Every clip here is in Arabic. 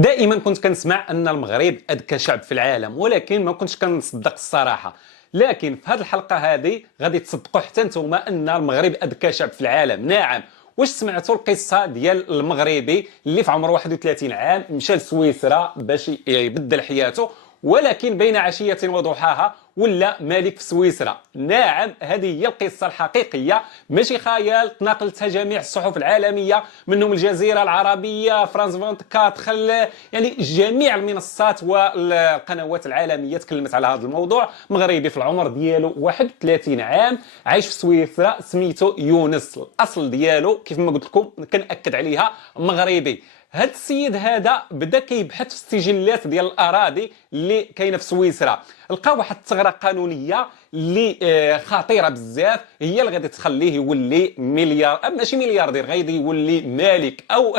دائما كنت كنسمع ان المغرب اذكى شعب في العالم، ولكن ما كنتش كنصدق الصراحه. لكن في هذه الحلقه هذه غادي تصدقوا حتى نتوما ان المغرب اذكى شعب في العالم. نعم. واش سمعتوا القصه ديال المغربي اللي في عمره 31 عام مشى لسويسرا باش يبدل حياته، ولكن بين عشيه وضحاها ولا مالك في سويسرا؟ نعم، هذه هي القصه الحقيقيه، ماشي خيال تناقلتها جميع الصحف العالميه، منهم الجزيره العربيه، فرانس 24، يعني جميع المنصات والقنوات العالميه تكلمت على هذا الموضوع. مغربي في العمر ديالو 31 عام عايش في سويسرا، سميتو يونس، الاصل ديالو كيف ما قلت لكم كنأكد عليها مغربي. هاد السيد هذا بدا كيبحث في السجلات ديال الاراضي اللي كاينه في سويسرا، لقى واحد الثغره قانونيه اللي خطيره بزاف، هي اللي غادي تخليه يولي ماشي ملياردير، غادي يولي مالك او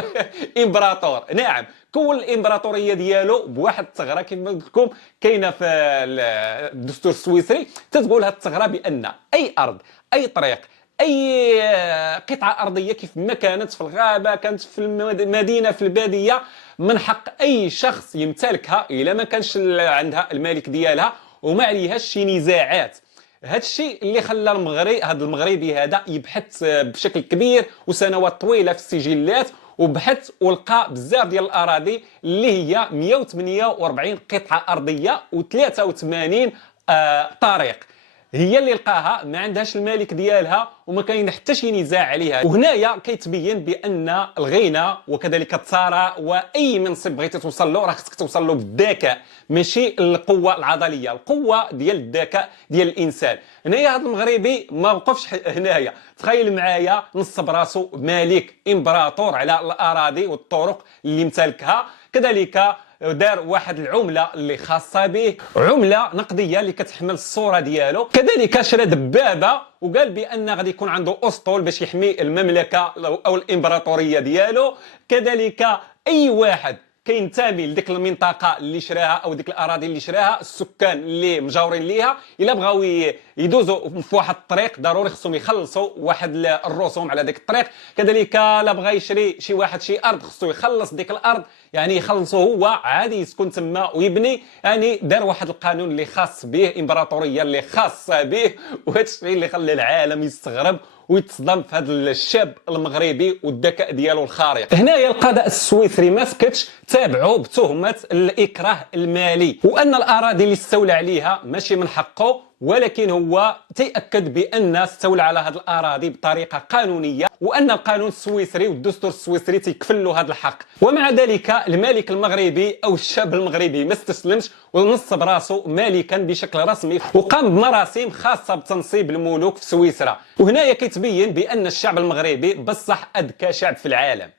امبراطور. نعم، كون الامبراطوريه ديالو بواحد الثغره كيف ما قلت لكم كاينه في الدستور السويسري، تتقول هاد الثغره بان اي ارض، اي طريق، اي قطعه ارضيه كيف ما كانت في الغابه، كانت في المدينه، في الباديه، من حق اي شخص يمتلكها الا ما كانش عندها المالك ديالها وما عليهاش شي نزاعات. هذا الشيء اللي خلى هذا المغربي هذا يبحث بشكل كبير وسنوات طويله في السجلات، وبحث ولقى بزاف ديال الاراضي اللي هي 148 قطعه ارضيه و83 طريق، هي اللي لقاها ما عندهاش المالك ديالها وما كاين حتى شي نزاع عليها. وهنايا كيتبين بان الغنى وكذلك الثراء واي منصب بغيتي توصل له راه خصك توصل له بالذكاء، ماشي القوه العضليه، القوه ديال الذكاء ديال الانسان. هنايا هذا المغربي ما وقفش هنايا، تخيل معايا نصب راسو مالك امبراطور على الاراضي والطرق اللي امتلكها، كذلك دار واحد العمله اللي خاصه به، عمله نقديه اللي كتحمل الصوره ديالو، كذلك شرى دبابه وقال بان غادي يكون عنده اسطول باش يحمي المملكه او الامبراطوريه ديالو. كذلك اي واحد كينتمي لديك المنطقه اللي شراها او ديك الاراضي اللي شراها، السكان اللي مجاورين ليها الا بغاو يدوزوا في واحد الطريق ضروري خصهم يخلصوا واحد الرسوم على ديك الطريق. كذلك لا بغى يشري شي واحد شي ارض خصو يخلص ديك الارض، يعني يخلصوا هو عادي يسكن تما ويبني. يعني دار واحد القانون اللي خاص به، امبراطوريه اللي خاصه به، وهذا الشيء اللي خلى العالم يستغرب ويتصدم في هذا الشاب المغربي والذكاء ديالو الخارق. هنايا القضاء السويسري ما سكتش، تابعوا بتهمه الاكراه المالي، وان الاراضي اللي استولى عليها ماشي من حقه، ولكن هو تأكد بأن استولى على هذه الأراضي بطريقة قانونية، وأن القانون السويسري والدستور السويسري تيكفل له هذا الحق. ومع ذلك الملك المغربي أو الشاب المغربي ما استسلمش ونصب راسه مالكا بشكل رسمي، وقام بمراسم خاصة بتنصيب الملوك في سويسرا. وهنايا كيتبين بأن الشعب المغربي بصح أذكى شعب في العالم.